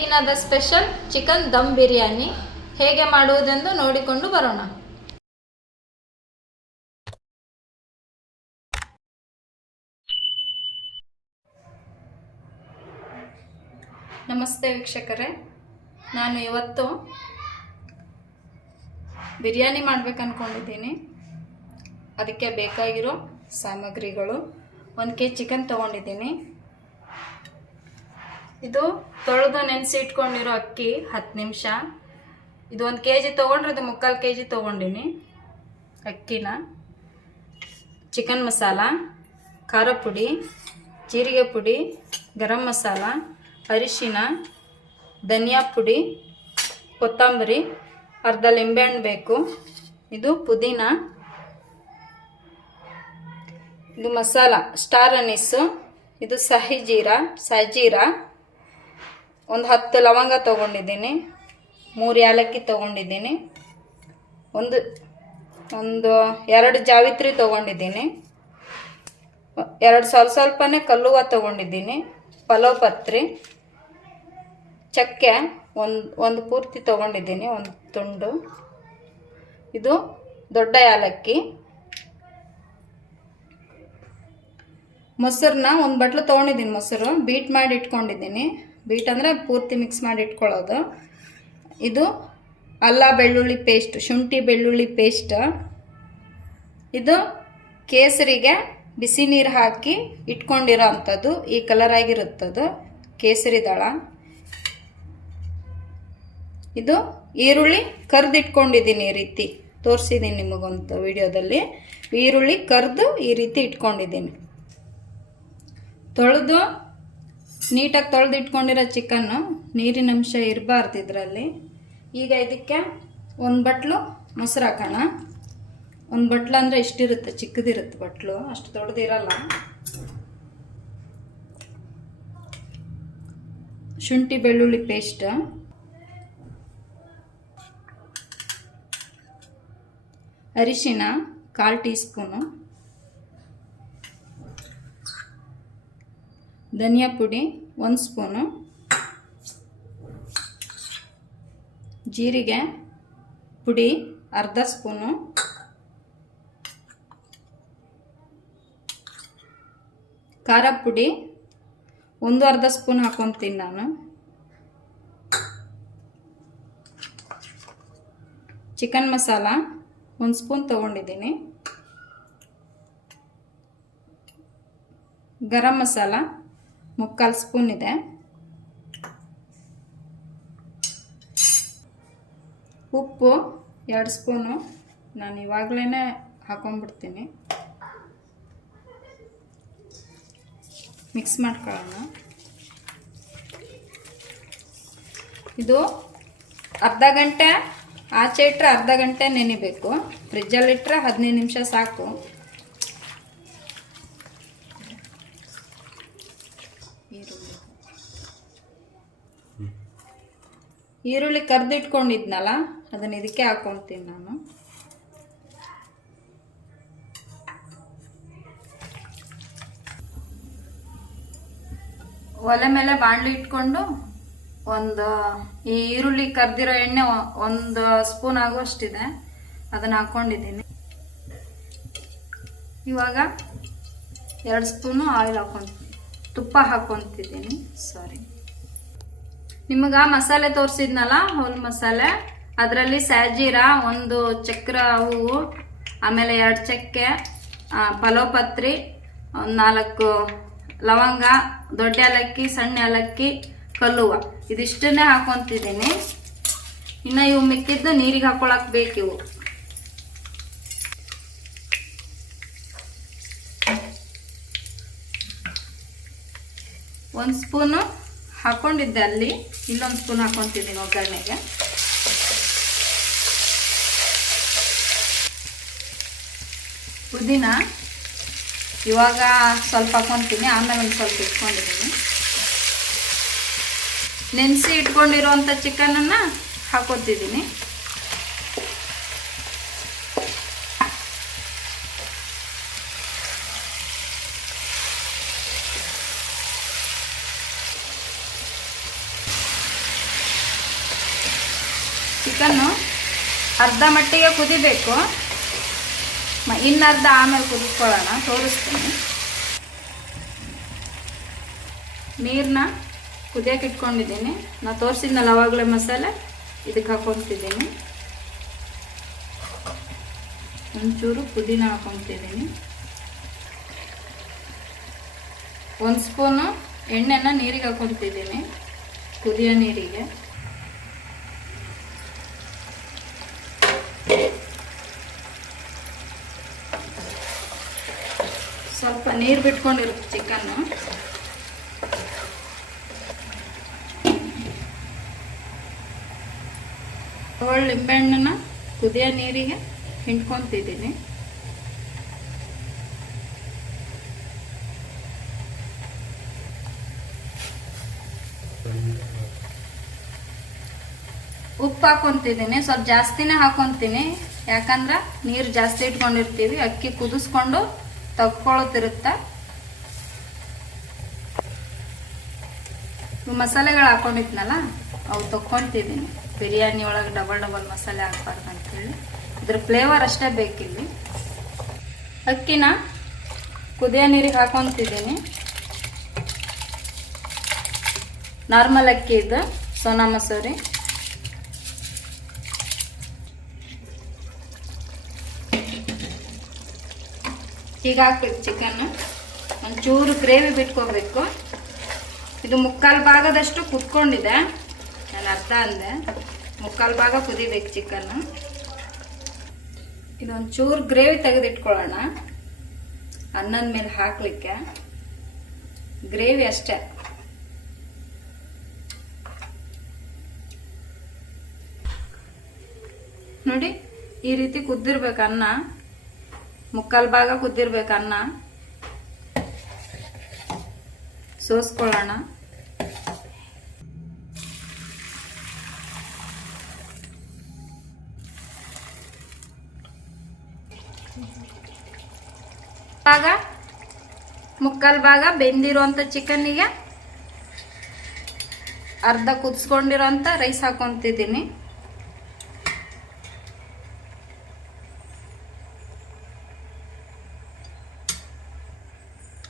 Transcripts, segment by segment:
ದಿನದ special chicken dum biryani ಹೇಗೆ ಮಾಡುವುದೆಂದು ನೋಡಿಕೊಂಡು ಬರೋಣ. ನಮಸ್ತೆ ವೀಕ್ಷಕರೇ, ನಾನು ಇವತ್ತು ಬಿರಿಯಾನಿ ಮಾಡಬೇಕು ಅಂದ್ಕೊಂಡಿದ್ದೀನಿ. ಅದಕ್ಕೆ ಬೇಕಾಗಿರೋ ಸಾಮಗ್ರಿಗಳು: 1 kg ಚಿಕನ್ ತೊಗೊಂಡಿದ್ದೀನಿ. ಇದು ತೊಳೆದು ನೆನೆಸಿ ಇಟ್ಕೊಂಡಿರೋ ಅಕ್ಕಿ 10 ನಿಮಿಷ. ಇದು 1 kg ತೊಗೊಂಡ್ರೆ ಅದು 3/4 kg ತೊಗೊಂಡಿನಿ ಅಕ್ಕಿನ. ಚಿಕನ್ ಮಸಾಲ, ಖಾರ ಪುಡಿ, ಜೀರಿಗೆ ಪುಡಿ, ಗರಂ ಮಸಾಲ, ಅರಿಶಿನ, ಧನಿಯಾ ಪುಡಿ, ಕೊತ್ತಂಬರಿ, ಅರ್ಧ ಲಿಂಬೆಹಣ್ಣು ಬೇಕು. ಇದು ಪುದೀನ, ಇದು ಮಸಾಲ ಸ್ಟಾರ್ ಅನೀಸು, ಇದು ಸಹಜೀರಾ, ಒಂದು 10 ಲವಂಗ ತೊಗೊಂಡಿದ್ದೀನಿ, 3 ಏಲಕ್ಕಿ ತೊಗೊಂಡಿದ್ದೀನಿ, ಒಂದು 2 ಜಾವಿತ್ರಿ ತೊಗೊಂಡಿದ್ದೀನಿ, 2 ಸ್ವಲ್ಪನೇ ಕಲ್ಲುವ ತೊಗೊಂಡಿದ್ದೀನಿ, ಪಲಾವ್ ಪತ್ರಿ, ಚಕ್ಕೆ ಒಂದು ಪೂರ್ತಿ ತೊಗೊಂಡಿದ್ದೀನಿ, ಒಂದು ತುಂಡು, ಇದು ದೊಡ್ಡ ಏಲಕ್ಕಿ, ಮೊಸರನ್ನ 1 ಬಟ್ಲು ತೊಗೊಂಡಿದ್ದೀನಿ. ಮೊಸರು ಬೀಟ್ ಮಾಡಿ ಇಟ್ಕೊಂಡಿದ್ದೀನಿ. ಬೀಟ್ ಅಂದರೆ ಪೂರ್ತಿ ಮಿಕ್ಸ್ ಮಾಡಿ ಇಟ್ಕೊಳ್ಳೋದು. ಇದು ಅಲ್ಲ ಬೆಳ್ಳುಳ್ಳಿ ಪೇಸ್ಟ್, ಶುಂಠಿ ಬೆಳ್ಳುಳ್ಳಿ ಪೇಸ್ಟ್. ಇದು ಕೇಸರಿಗೆ ಬಿಸಿ ನೀರು ಹಾಕಿ ಇಟ್ಕೊಂಡಿರೋ ಅಂಥದ್ದು, ಈ ಕಲರ್ ಆಗಿರುತ್ತದು ಕೇಸರಿ ದಳ. ಇದು ಈರುಳ್ಳಿ ಕರ್ದಿಟ್ಕೊಂಡಿದ್ದೀನಿ, ಈ ರೀತಿ ತೋರಿಸಿದ್ದೀನಿ ನಿಮಗೊಂದು ವಿಡಿಯೋದಲ್ಲಿ. ಈರುಳ್ಳಿ ಕರ್ದು ಈ ರೀತಿ ಇಟ್ಕೊಂಡಿದ್ದೀನಿ. ನೀಟಾಗಿ ತೊಳೆದು ಇಟ್ಕೊಂಡಿರೋ ಚಿಕನ್ನು, ನೀರಿನ ಅಂಶ ಇರಬಾರ್ದು ಇದರಲ್ಲಿ. ಈಗ ಇದಕ್ಕೆ 1 ಬಟ್ಲು ಮೊಸರು ಹಾಕೋಣ. 1 ಬಟ್ಲು ಅಂದರೆ ಇಷ್ಟಿರುತ್ತೆ, ಚಿಕ್ಕದಿರುತ್ತೆ ಬಟ್ಲು, ಅಷ್ಟು ದೊಡ್ಡದಿರಲ್ಲ. ಶುಂಠಿ ಬೆಳ್ಳುಳ್ಳಿ ಪೇಸ್ಟ್, ಅರಿಶಿನ 1/4 ಟೀ ಸ್ಪೂನು, ಧನಿಯಾ ಪುಡಿ 1 ಸ್ಪೂನು, ಜೀರಿಗೆ ಪುಡಿ ಅರ್ಧ ಸ್ಪೂನು, ಖಾರ ಪುಡಿ 1/2 ಸ್ಪೂನ್ ಹಾಕೊತೀನಿ ನಾನು, ಚಿಕನ್ ಮಸಾಲ 1 ಸ್ಪೂನ್ ತೊಗೊಂಡಿದ್ದೀನಿ, ಗರಂ ಮಸಾಲ 3/4 ಸ್ಪೂನ್ ಇದೆ, ಉಪ್ಪು 2 ಸ್ಪೂನು. ನಾನು ಇವಾಗಲೇ ಹಾಕೊಂಡ್ಬಿಡ್ತೀನಿ. ಮಿಕ್ಸ್ ಮಾಡ್ಕೊಳ್ಳೋಣ. ಇದು ಅರ್ಧ ಗಂಟೆ ಆಚೆ ಇಟ್ಟರೆ ಅರ್ಧ ಗಂಟೆ ನೆನಿಬೇಕು, ಫ್ರಿಜ್ಜಲ್ಲಿಟ್ಟರೆ 15 ನಿಮಿಷ ಸಾಕು. ಈರುಳ್ಳಿ ಕರ್ದಿಟ್ಕೊಂಡಿದ್ನಲ್ಲ, ಅದನ್ನು ಇದಕ್ಕೆ ಹಾಕೊತೀನಿ ನಾನು. ಒಲೆ ಮೇಲೆ ಬಾಣಲಿ ಇಟ್ಕೊಂಡು ಈ ಈರುಳ್ಳಿ ಕರ್ದಿರೋ ಎಣ್ಣೆ 1 ಸ್ಪೂನ್ ಆಗುವಷ್ಟಿದೆ, ಅದನ್ನು ಹಾಕ್ಕೊಂಡಿದ್ದೀನಿ. ಇವಾಗ 2 ಸ್ಪೂನು ಆಯಿಲ್ ತುಪ್ಪ ಹಾಕ್ಕೊತಿದ್ದೀನಿ. ನಿಮಗೆ ಮಸಾಲೆ ತೋರಿಸಿದ್ನಲ್ಲ, ಹೋಲ್ ಮಸಾಲೆ, ಅದರಲ್ಲಿ ಸಹಜೀರಾ, 1 ಚಕ್ರ ಹೂವು, ಆಮೇಲೆ 2 ಚಕ್ಕೆ, ಪಲಾವ್ ಪತ್ರಿ, 4 ಲವಂಗ, ದೊಡ್ಡ ಏಲಕ್ಕಿ, ಸಣ್ಣ ಏಲಕ್ಕಿ, ಕಲ್ಲುವ, ಇದಿಷ್ಟನ್ನೇ ಹಾಕೊತಿದ್ದೀನಿ. ಇನ್ನು ಇವು ಮಿಕ್ಕಿದ್ದು ನೀರಿಗೆ ಹಾಕೊಳಕ್ ಬೇಕಿವು. ಒಂದು ಸ್ಪೂನು ಹಾಕೊಂಡಿದ್ದೆ ಅಲ್ಲಿ, ಇಲ್ಲೊಂದು ಸ್ಪೂನ್ ಹಾಕೊತಿದ್ದೀನಿ ಒಗ್ಗರಣೆಗೆ. ಪುದೀನ ಇವಾಗ ಸ್ವಲ್ಪ ಹಾಕೊತೀನಿ, ಆಮೇಲೆ ಒಂದು ಸ್ವಲ್ಪ ಇಟ್ಕೊಂಡಿದ್ದೀನಿ. ನೆನೆಸಿ ಇಟ್ಕೊಂಡಿರೋವಂಥ ಚಿಕನನ್ನು ಹಾಕೊತಿದ್ದೀನಿ. ಚಿಕನ್ನು ಅರ್ಧ ಮಟ್ಟಿಗೆ ಕುದಿಬೇಕು, ಇನ್ನರ್ಧ ಆಮೇಲೆ ಕುದಿಸ್ಕೊಳ್ಳೋಣ, ತೋರಿಸ್ತೀನಿ. ನೀರನ್ನ ಕುದಿಯೋಕೆ ಇಟ್ಕೊಂಡಿದ್ದೀನಿ. ನಾನು ತೋರಿಸಿದ್ನಲ್ಲ ಅವಾಗಲೇ ಮಸಾಲೆ, ಇದಕ್ಕೆ ಹಾಕೊತಿದ್ದೀನಿ. ಒಂಚೂರು ಪುದೀನ ಹಾಕೊತಿದ್ದೀನಿ. 1 ಸ್ಪೂನು ಎಣ್ಣೆನ ನೀರಿಗೆ ಹಾಕೊತಿದ್ದೀನಿ, ಕುದಿಯೋ ನೀರಿಗೆ. ಸ್ವಲ್ಪ ನೀರು ಬಿಟ್ಕೊಂಡಿರುತ್ತೆ ಚಿಕನ್ನು. ಲಿಂಬೆಹಣ್ಣನ್ನ ಕುದಿಯೋ ನೀರಿಗೆ ಹಿಂಡ್ಕೊತಿದ್ದೀನಿ. ಉಪ್ಪು ಹಾಕೊತಿದ್ದೀನಿ, ಸ್ವಲ್ಪ ಜಾಸ್ತಿನೇ ಹಾಕೊತೀನಿ, ಯಾಕಂದ್ರೆ ನೀರು ಜಾಸ್ತಿ ಇಟ್ಕೊಂಡಿರ್ತೀವಿ, ಅಕ್ಕಿ ಕುದಿಸ್ಕೊಂಡು ತಗೊಳ್ತಿರುತ್ತೆ. ಮಸಾಲೆಗಳು ಹಾಕೊಂಡಿದ್ನಲ್ಲ ಅವು ತಕ್ಕೊತಿದ್ದೀನಿ. ಬಿರಿಯಾನಿ ಒಳಗೆ ಡಬಲ್ ಮಸಾಲೆ ಹಾಕ್ಬಾರ್ದು ಅಂತೇಳಿ, ಇದ್ರ ಫ್ಲೇವರ್ ಅಷ್ಟೇ ಬೇಕಿಲ್ಲಿ. ಅಕ್ಕಿನ ಕುದಿಯೋ ನೀರಿಗೆ ಹಾಕೊತಿದ್ದೀನಿ. ನಾರ್ಮಲ್ ಅಕ್ಕಿ ಇದು, ಸೋನಾ ಮಸೂರಿ. ಈಗ ಹಾಕ್ಬೇಕು ಚಿಕನ್. ಒಂಚೂರು ಗ್ರೇವಿ ಬಿಟ್ಕೋಬೇಕು. ಇದು 3/4 ಭಾಗದಷ್ಟು ಕುತ್ಕೊಂಡಿದೆ, ನಾನು ಅರ್ಧ ಅಂದೆ, 3/4 ಭಾಗ ಕುದಿಬೇಕು ಚಿಕನ್. ಇದೊಂಚೂರು ಗ್ರೇವಿ ತೆಗೆದಿಟ್ಕೊಳ್ಳೋಣ ಅನ್ನದ ಮೇಲೆ ಹಾಕ್ಲಿಕ್ಕೆ. ಗ್ರೇವಿ ಅಷ್ಟೇ. ನೋಡಿ, ಈ ರೀತಿ ಕುದ್ದಿರ್ಬೇಕು ಅನ್ನ, 3/4 ಭಾಗ ಕುದ್ದಿರ್ಬೇಕು ಅನ್ನ. ಸೋಸ್ಕೊಳ್ಳೋಣ. ಭಾಗ 3/4 ಭಾಗ ಬೆಂದಿರುವಂತ ಚಿಕನ್ನಿಗೆ ಅರ್ಧ ಕುದಿಸ್ಕೊಂಡಿರೋಂಥ ರೈಸ್ ಹಾಕೊಂತಿದ್ದೀನಿ.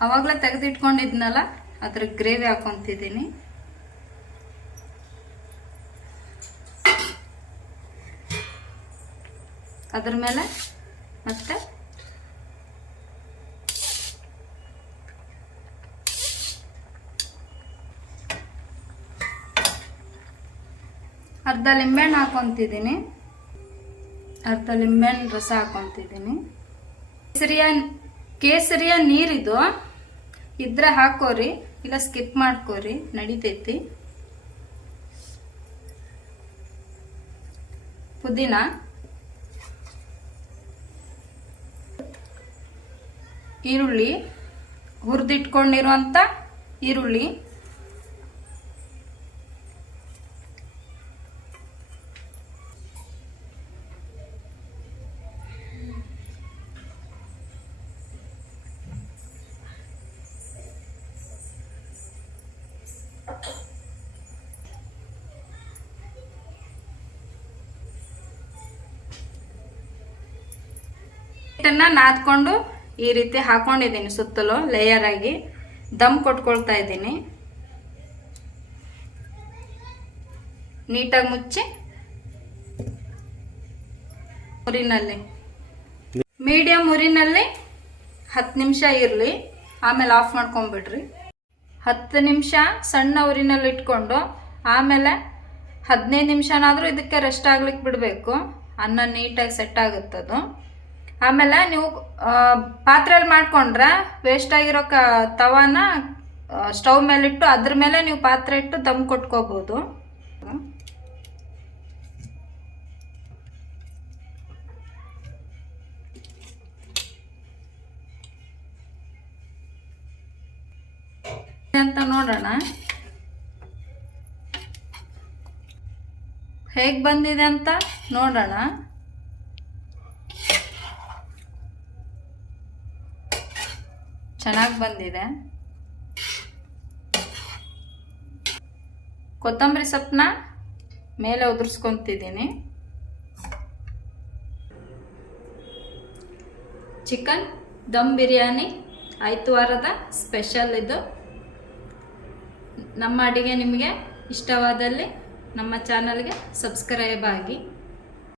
ಅವಾಗಲೇ ತೆಗೆದಿಟ್ಕೊಂಡಿದ್ನಲ್ಲ ಅದ್ರ ಗ್ರೇವಿ ಹಾಕೊಂತಿದ್ದೀನಿ. ಅದ್ರ ಮೇಲೆ ಮತ್ತೆ ಅರ್ಧ ಲಿಂಬೆಹಣ್ಣು ಹಾಕೊಂತಿದ್ದೀನಿ, ಅರ್ಧ ಲಿಂಬೆಹಣ್ಣು ರಸ ಹಾಕೊಂತಿದ್ದೀನಿ. ಕೇಸರಿಯ ನೀರಿದು ಇದ್ರೆ ಹಾಕೋರಿ, ಇಲ್ಲ ಸ್ಕಿಪ್ ಮಾಡ್ಕೋರಿ, ನಡಿತೈತಿ. ಪುದೀನ, ಈರುಳ್ಳಿ, ಹುರಿದಿಟ್ಕೊಂಡಿರುವಂತ ಈರುಳ್ಳಿ, ನಾದ್ಕೊಂಡು ಈ ರೀತಿ ಹಾಕೊಂಡಿದ್ದೀನಿ. ಸುತ್ತಲೂ ಲೇಯರ್ ಆಗಿ ದಮ್ ಕೊಟ್ಕೊಳ್ತಾ ಇದ್ದೀನಿ. ನೀಟಾಗಿ ಮುಚ್ಚಿ ಉರಿನಲ್ಲಿ, ಮೀಡಿಯಂ ಉರಿನಲ್ಲಿ 10 ನಿಮಿಷ ಇರಲಿ, ಆಮೇಲೆ ಆಫ್ ಮಾಡ್ಕೊಂಡ್ಬಿಡ್ರಿ. 10 ನಿಮಿಷ ಸಣ್ಣ ಉರಿನಲ್ಲಿ ಇಟ್ಕೊಂಡು ಆಮೇಲೆ 15 ನಿಮಿಷನಾದರೂ ಇದಕ್ಕೆ ರೆಸ್ಟ್ ಆಗ್ಲಿಕ್ಕೆ ಬಿಡಬೇಕು. ಅನ್ನ ನೀಟಾಗಿ ಸೆಟ್ ಆಗುತ್ತದು. ಆಮೇಲೆ ನೀವು ಪಾತ್ರೆಯಲ್ಲಿ ಮಾಡ್ಕೊಂಡ್ರೆ ವೇಸ್ಟ್ ಆಗಿರೋ ತವಾನ ಸ್ಟವ್ ಮೇಲಿಟ್ಟು ಅದ್ರ ಮೇಲೆ ನೀವು ಪಾತ್ರೆ ಇಟ್ಟು ದಮ್ ಕೊಟ್ಕೋಬೋದು. ಅಂತ ನೋಡೋಣ ಹೇಗೆ ಬಂದಿದೆ ಅಂತ ನೋಡೋಣ. ಚೆನ್ನಾಗಿ ಬಂದಿದೆ. ಕೊತ್ತಂಬರಿ ಸೊಪ್ಪನ್ನ ಮೇಲೆ ಉದುರಿಸ್ಕೊಂತಿದ್ದೀನಿ. ಚಿಕನ್ ದಮ್ ಬಿರಿಯಾನಿ ಆಯ್ತವಾರದ ಸ್ಪೆಷಲ್ ಇದು. ನಮ್ಮ ಅಡುಗೆ ನಿಮಗೆ ಇಷ್ಟವಾದಲ್ಲಿ ನಮ್ಮ ಚಾನಲ್ಗೆ ಸಬ್ಸ್ಕ್ರೈಬ್ ಆಗಿ.